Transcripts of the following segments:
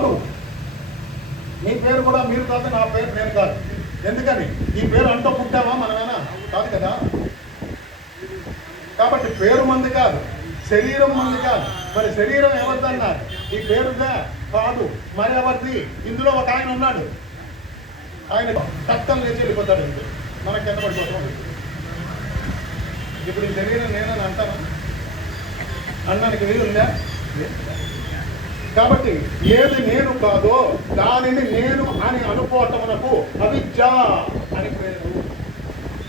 కాదు. మీ పేరు కూడా మీరు కాదు, నా పేరు నేను కాదు. ఎందుకని? ఈ పేరు అంటూ పుట్టామా మనమేనా? కాదు కదా. కాబట్టి పేరు మంది కాదు, శరీరం మంది కాదు. మరి శరీరం ఎవరిదన్నారు? ఈ పేరుగా కాదు, మరి ఎవరిది? ఇందులో ఒక ఆయన ఉన్నాడు, ఆయన రక్తం లేచి వెళ్ళిపోతాడు. మనకు కింద పడిపోతాం. ఇప్పుడు ఈ శరీరం నేనని అంటాను, అన్నానికి వీలుందా? కాబట్టి ఏది నేను కాదో దానిని నేను అని అనుకోవటమునకు అవిద్య అని పేరు.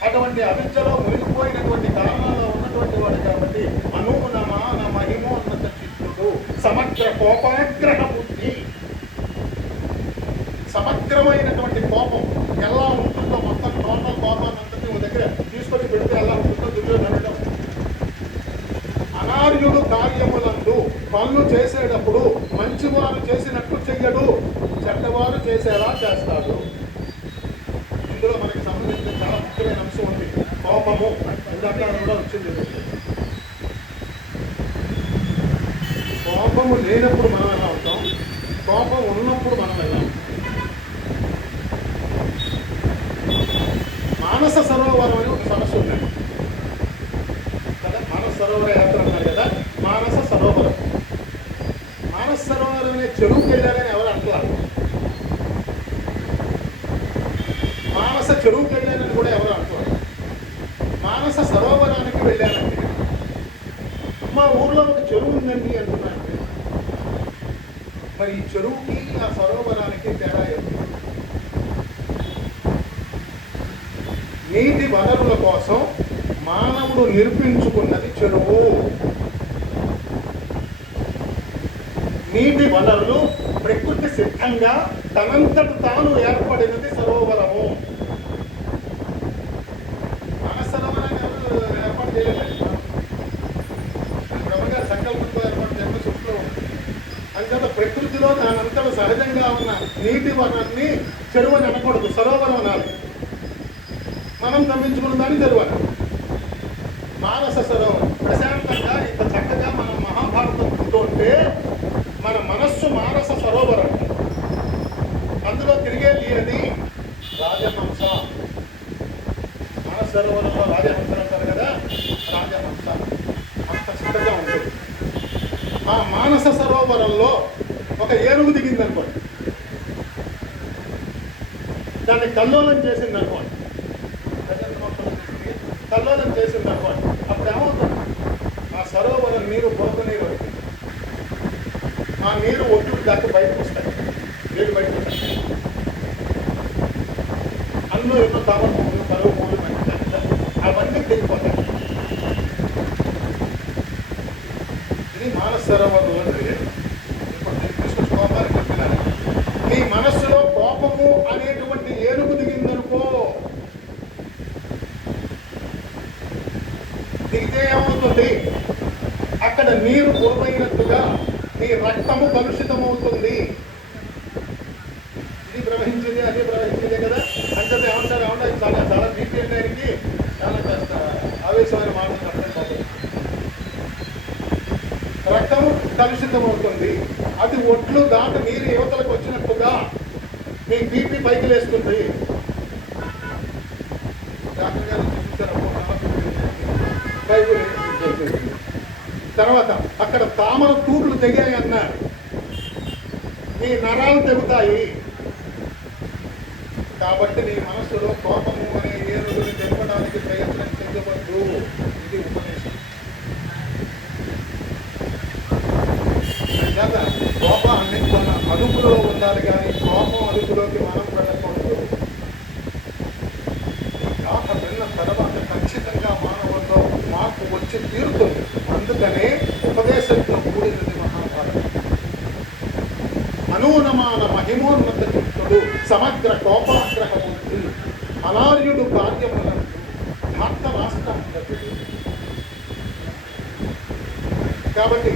అటువంటి అవిద్యలో మునిగిపోయినటువంటి కారణాల్లో ఉన్నటువంటి వాడు కాబట్టి అనూనమాన మహిమోన్నత చిత్తుడు, సమగ్ర కోపాగ్రహ బుద్ధి. సమగ్రమైనటువంటి కోపం ఎలా ఉంటుందో, మొత్తం టోటల్ కోపాన్ని అంతటి ఒక దగ్గర తీసుకొని పెడితే ఎలా ఉంటుందో దుర్యోధనుడు. అనార్యుడు కార్యములందు పనులు చేసేటప్పుడు మంచివారు చేసినట్టు చెయ్యడు, చెడ్డవారు చేసేలా చేస్తాడు. ఇందులో మనకి సంబంధించిన చాలా ముఖ్యమైన అంశం ఉంది, కోపము. ఇందాక కూడా వచ్చింది. కోపము లేనప్పుడు మనం ఎలా ఉంటాం, కోపం ఉన్నప్పుడు మనం ఎలా ఉంటాం. మానస సరోవరం అని ఒక సమస్య ఉందండి కదా. మానస సరోవర యాత్ర అన్నారు కదా, మానస సరోవరం. మానస సరోవరం అనే చెరువుకి వెళ్ళారని ఎవరు అంటారు? మానస చెరువుకి వెళ్ళారని కూడా ఎవరు అంటారు? మానస సరోవరానికి వెళ్ళారండి. మా ఊర్లో ఒక చెరువు ఉందండి అంటున్నాను. మరి ఈ చెరువుకి ఆ సరోవరానికి తేడా ఏంటి? నీటి వనరుల కోసం మానవుడు నిర్మించుకున్నది చెరువు. నీటి వనరులు ప్రకృతి సిద్ధంగా తనంతట తాను ఏర్పడినది సరోవరము. మన సరోవరాన్ని ఏర్పాటు చేయలేదు, బ్రహ్మగారి సంకల్పంతో ఏర్పాటు చేయడం సృష్టిలో ఉంది. అంతేత ప్రకృతిలో దానంతట సహజంగా ఉన్న నీటి వనరుని చెరువు అని అనకూడదు, సరోవరం అనాలి. మనం తమ్మించుకున్న దాన్ని తెరవాలి. మానస సరోవరం ప్రశాంతంగా ఇంత చక్కగా మనం మహాభారతం ఉంటుంటే మన మనస్సు మానస సరోవరం. అందులో తిరిగేది అది రాజహంస. మానస సరోవరంలో రాజహంసలు అంటారు కదా, రాజహంస అంత చక్కగా ఉంటుంది. ఆ మానస సరోవరంలో ఒక ఏనుగు దిగింది అనుకోండి, దాన్ని కల్లోలం చేసింది అనుకోండి, కల్లోలం చేసింది అనుకోండి, అప్పుడు ఏమవుతుంది? ఆ సరోవరం నీరు బురద నీరు అవుతుంది. ఆ నీరు ఒడ్డుకు దాకా బయటకు వస్తాయి, నీళ్ళు బయటకు వస్తాయి. అందులో ఎన్నో తామర పువ్వులు, కలువ పువ్వులు, మంచి అవన్నీ తెగిపోతాయి. ఇది మానస సరోవరంలో జరిగేది. ఇప్పుడు నేను కృష్ణ కోపానికి చెప్పినాను, నీ మనస్సులో కోపము అనేటువంటి ఏనుగు దిగిందనుకో, దిగితే ఏమవుతుంది? అక్కడ నీరు బురదైనట్టుగా నీ రక్తము కలుషితమవుతుంది. ఇది ప్రవహించేది, అదే ప్రవహించేదే కదా. అంటే ఏమంటారు? ఏమన్నా చాలా చాలా బీపీ అన్నానికి చాలా కాస్త ఆవేశమైన మాటలు అర్థం కాదు. రక్తము కలుషితమవుతుంది. అది ఒట్లు దాటి నీరు యువతలకు వచ్చినట్టుగా నీ బీపీ పైకి లేస్తుంది. డాక్టర్ గారు చూపించారు బైబుల్. తర్వాత అక్కడ తామర తూట్లు తెగాయి అన్నారు, నీ నరాలు తెగుతాయి. కాబట్టి నీ మనస్సులో కోపము అనే ఏనుగుని తెలపడానికి ప్రయత్నం చేయవద్దు. ఇది ఉపదేశం. కోపాన్ని మన అదుపులో ఉండాలి, కానీ కోపం అదుపులోకి మనం వెళ్ళకూడదు. కాక విన్న తర్వాత ఖచ్చితంగా మానవుల్లో మార్పు వచ్చి తీరుతుంది. అందుకనే ఉపదేశంతో కూడినది మహాభారతం. అనూనమాన మహిమోన్నత చిత్తుడు, సమగ్ర కోపాగ్రహ బుద్ధి, అనార్యుడు కార్యములను భర్త రాష్ట్రం. కాబట్టి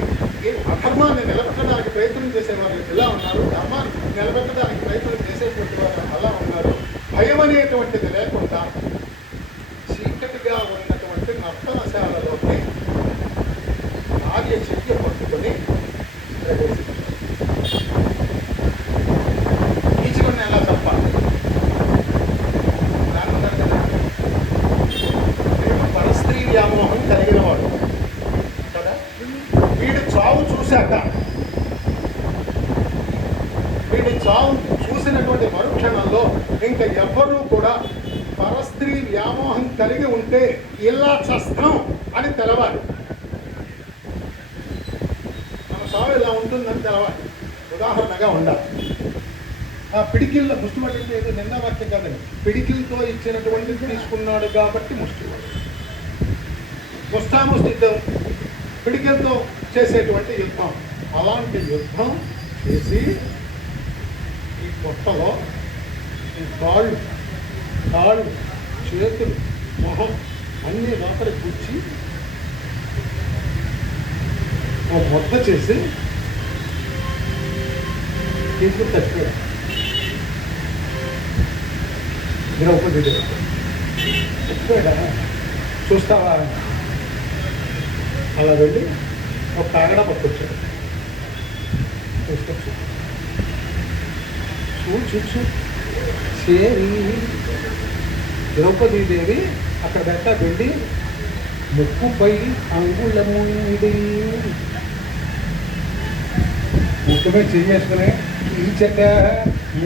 ఈ అధర్మాన్ని నిలబెట్టడానికి ప్రయత్నం చేసేవారు ఎలా ఉన్నారు, ధర్మాన్ని నిలబెట్టడానికి ప్రయత్నం చేసేటువంటి వారు అలా ఉన్నారు. భయం అనేటువంటిది లేకుండా చీకటిగా ఉన్నటువంటి నర్తనశాలలోకి ఆర్య చెయ్య పట్టుకొని ప్రవేశించారు. చావు చూశాక, వీడి చావు చూసినటువంటి మరుక్షణంలో ఇంకా ఎవ్వరూ కూడా పరస్త్రీ వ్యామోహం కలిగి ఉంటే ఇలా చస్తాం అని తెలవాలి. మన చావు ఇలా ఉంటుందని తెలవాలి, ఉదాహరణగా ఉండాలి. ఆ పిడికిళ్ళ ముష్టి పట్టింది ఏదో నిందా వాక్యం కదండి, పిడికిలతో ఇచ్చినటువంటిది తీసుకున్నాడు కాబట్టి ముష్టి. ముష్టాముష్టితో పిడికిలతో చేసేటువంటి యుద్ధం, అలాంటి యుద్ధం చేసి ఈ పొట్టలో ఈ కాళ్ళు చేతులు మొహం అన్ని లోపలి కూర్చి ఓ మొత్త చేసి తీసుకుని చచ్చిపోయాడు. ద్రౌపది చచ్చిపోయాడా చూస్తావా? అలా వెళ్ళి ఒక కాగడ పట్టుకొచ్చాడు. తీసుకొచ్చు చూచు చేరి ద్రౌపదీదేవి అక్కడ పెట్టా వెళ్ళి ముక్కుపై అంగుళము ముక్కుపై చేసుకుని ఇంచక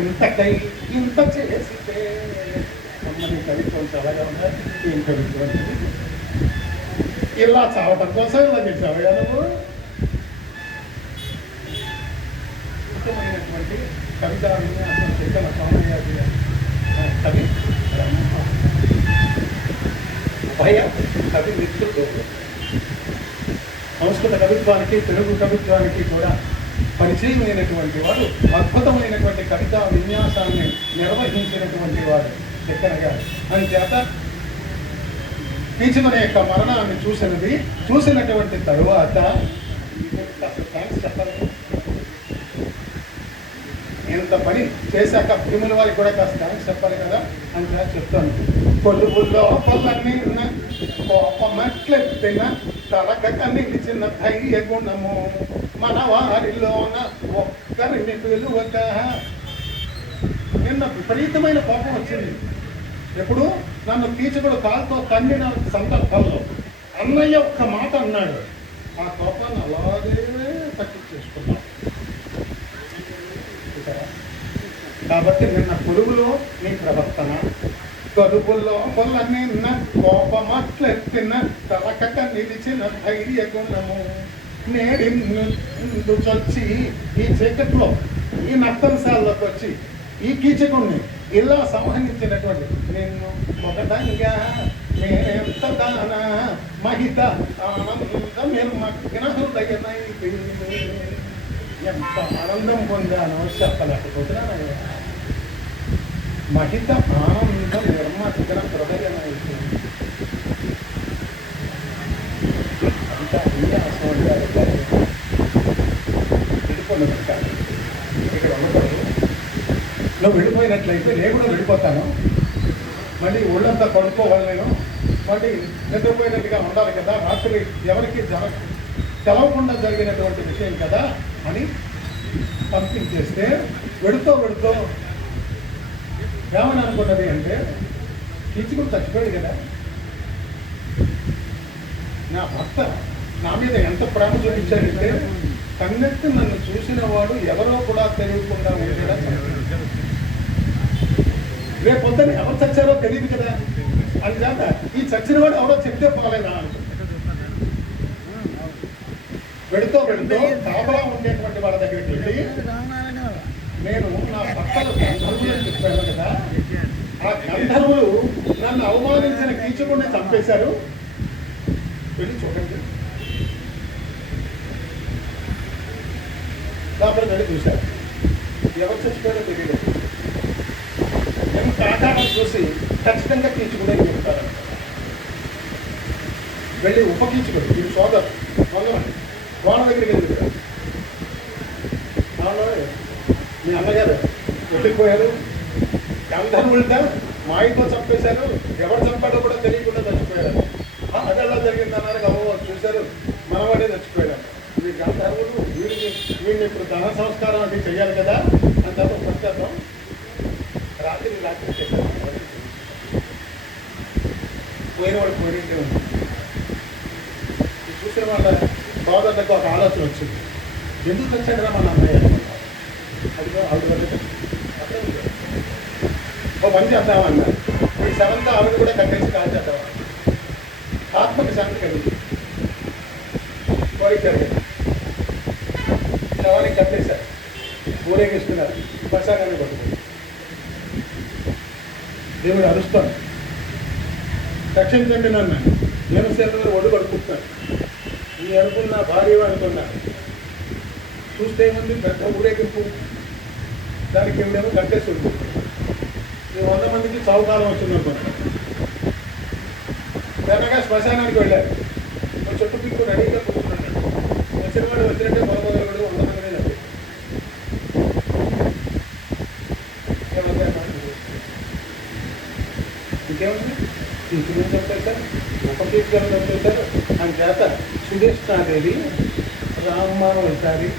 ఇంతకై ఇంత చేసితే అమ్మని కవిత్వం చాలాగా ఉందా? ఏం కవిత్వం ఇలా చావటం కోసం ఇలా చేసావయ్యా నువ్వు? ముఖ్యమైనటువంటి కవిత విన్యాసం చేతన స్వామి కవి భయ కవి మిత్రుడు. సంస్కృత కవిత్వానికి తెలుగు కవిత్వానికి కూడా పరిచయమైనటువంటి వాడు, అద్భుతమైనటువంటి కవితా విన్యాసాన్ని నిర్వహించినటువంటి వాడు తిక్కన గారు. అందుచేత కీచకుని యొక్క మరణాన్ని చూసినటువంటి తరువాత థ్యాంక్స్ చెప్పాలి. ఇంత పని చేశాక భీముల వారికి కూడా కాస్త థ్యాంక్స్ చెప్పాలి కదా అని చెప్తాను. కొలువుల్లో పొలని కోపమట్లెత్తిన తలక నిలిచిన ధైర్య గుణము మన వారిలోన ఒక్కరిని పిలువక. నిన్న విపరీతమైన కోపం వచ్చింది. ఎప్పుడు నన్ను కీచకుడు కాలుతో తన్నిన సందర్భంలో అన్నయ్య ఒక్క మాట అన్నాడు. ఆ కోపాన్ని అలాగే తగ్గించేసుకున్నాను. కాబట్టి నిన్న పొరుగులో నీ ప్రవర్తన, కరువుల్లో నిన్న కోపమట్లెత్తిన తలకక నిలిచిన ధైర్య గుణము నేడు చొచ్చి ఈ చీకట్లో ఈ నక్తంశాల్లోకి వచ్చి ఈ కీచకుణ్ణి ఇలా సంహరించినటువంటి నిన్ను ఒకటంగా నేనెంత దాన మహిత ఆనందం నిర్మగ్న హృదయనైతే. ఎంత ఆనందం పొందానో చెప్పలేకపోతున్నాను. మహిత ఆనందం నిర్మగ్న హృదయనైతే అంత విన్యాసం వెళ్ళిపోయిన ఇక్కడ ఉండకూడదు. నువ్వు వెళ్ళిపోయినట్లయితే నేను కూడా వెళ్ళిపోతాను. మళ్ళీ ఒళ్ళంతా పడుకోవాలి, నేను మళ్ళీ నిద్రపోయినట్టుగా ఉండాలి కదా. రాత్రి ఎవరికి తెలవకుండా జరిగినటువంటి విషయం కదా అని పంపించేస్తే వెళుతూ ఏమని అనుకున్నది అంటే కీచుకుని చచ్చిపోయాడు కదా. నా భర్త నా మీద ఎంత ప్రేమ చూపించాడంటే కన్నెత్తి నన్ను చూసిన వాడు ఎవరో కూడా తెలియకుండా ఉండేలా. రేపు పొద్దున్న ఎవరు చచ్చారో తెలియదు కదా. అందుచేత ఈ చచ్చిన వాడు ఎవరో చెప్తే పోలేదా అనుకుంటా. వెళుతూ కాపలా ఉండేటువంటి వాళ్ళ దగ్గరికి వెళ్ళి నేను నా భర్తలు గంధర్వులు అని చెప్పాను కదా, ఆ గంధర్వులు నన్ను అవమానించిన కీచకుడిని చంపేశారు, వెళ్ళి చూడండి. లోపల వెళ్ళి చూశారు. ఎవరు చచ్చిపోయారో తెలియదు. ఎంత ఆధారం చూసి ఖచ్చితంగా కీచుకుని చెప్తారంట. వెళ్ళి ఉపకీచుకుడు వీడు సోదరు వంగమండి వాళ్ళ దగ్గరికి వెళ్ళి వాళ్ళు మీ అన్నగారు వెళ్ళిపోయారు, గంధర్వులతో మాయతో చంపేశారు, ఎవరు చంపాడో కూడా తెలియకుండా చచ్చిపోయారు. అది ఎలా జరిగిందన్నారు. గమో చూశారు, మనవాడే చచ్చిపోయాడు. ఈ గంధర్వులు వీడిని ఇప్పుడు దహన సంస్కారం అది చెయ్యాలి కదా అని తర్వాత పశ్చాత్తం రాత్రి చేశారు. పోయిన వాడు పోయింటే ఉంది. చూసిన వాళ్ళ సోదరుడు వాళ్ళకి ఒక ఆలోచన వచ్చింది, ఎందుకు వచ్చాడు రా మన అన్నయ్య అనుకున్నాం. అదిగో ఆవిడ వల్ల ఒక పని చేద్దామన్నారు. ఈ సెవెంత్ ఆవిడ కూడా కట్టేసి కాల్ చేద్దామన్నారు. ఆత్మకి శాంతి కలిగింది, కోరిక జరిగింది. శవానికి కట్టేశారు, ఊరేగిస్తున్నారు, శ్మశానాన్ని కొట్టుకుంటారు. దేవుడు అరుస్తాడు, రక్షించండి నన్ను, నేను సేవలు ఒడు కడుపుతాను. నీ అనుకున్న భార్య అనుకున్నా చూస్తే ఏముంది, పెద్ద ఊరేగింపు, దానికి ఏమిడేమో కట్టేసి ఉంటుంది. ఈ 100 మందికి చౌకాలం వచ్చింది అనుకున్నాను. వెనక శ్మశానానికి వెళ్ళారు, చుట్టూ పిక్కు రెడీగా కూర్చున్నాడు. వచ్చిన వాడు వచ్చినట్టే మొదలు 100 మంది నవ్వి ఇంకేముంది, తీసుకుని చెప్తారు సార్, ఉపకీర్తనలు చెప్తారు. ఆయన చేత సుధేష్ణాదేవి రామ్మానం అవుతారు,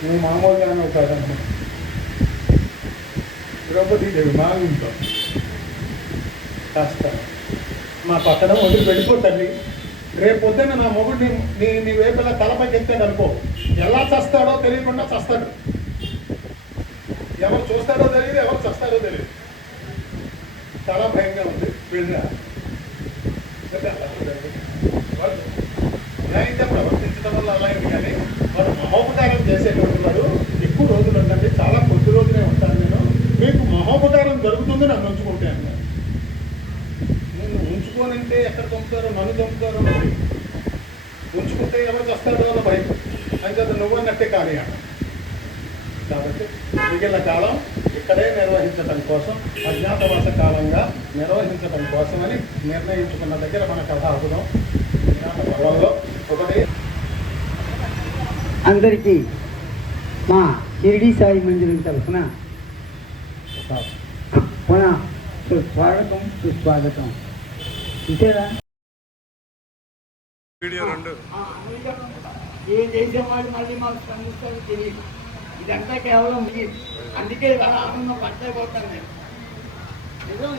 నువ్వు మామూలుగానే అవుతాడమ్మా. ద్రౌపదీదేవి మా ఇంట్లో కాస్త మా పక్కన వదిలి వెళ్ళిపోతుంది. రేపు పొద్దున్న నా మొగుడు నీ వైపులా తలపైకి ఎత్తాడు అనుకో, ఎలా చస్తాడో తెలియకుండా చస్తాడు. ఎవరు చూస్తాడో తెలియదు, ఎవరు చస్తాడో తెలియదు. చాలా భయంగా ఉంది. వెళ్ళిరా న్యాయంగా ప్రవర్తించడం వల్ల అలా ఉంది. కానీ వాడు మహోపకారం చేసేటువంటి వాడు ఎక్కువ రోజులు ఉండండి, చాలా కొద్ది రోజులే ఉంటాను నేను, మీకు మహోపకారం జరుగుతుంది, నన్ను ఉంచుకుంటే అన్నారు. నేను ఉంచుకోనంటే ఎక్కడ చంపుతారో, నన్ను చంపుతారో మరి, ఉంచుకుంటే ఎవరు చస్తాడో అని భయం. అంచేత నువ్వన్నట్టే కానీ కాబట్టి మిగిలిన కాలం ఇక్కడే నిర్వహించడం కోసం, అజ్ఞాతవాస కాలంగా నిర్వహించడం కోసమని నిర్ణయించుకున్న దగ్గర మన కథ అవుదాం. పర్వంలో ఒకటి అందరికీ మా షిరిడి సాయి మందిరం తరఫున పునః సుస్వాగతం. ఇంతేనా? ఏ దేశం వాళ్ళు మళ్ళీ మాకు స్పందిస్తారో తెలియదు. ఇదంతా కేవలం అందుకే ఆనందం పట్టైపోతాను నేను. నిజం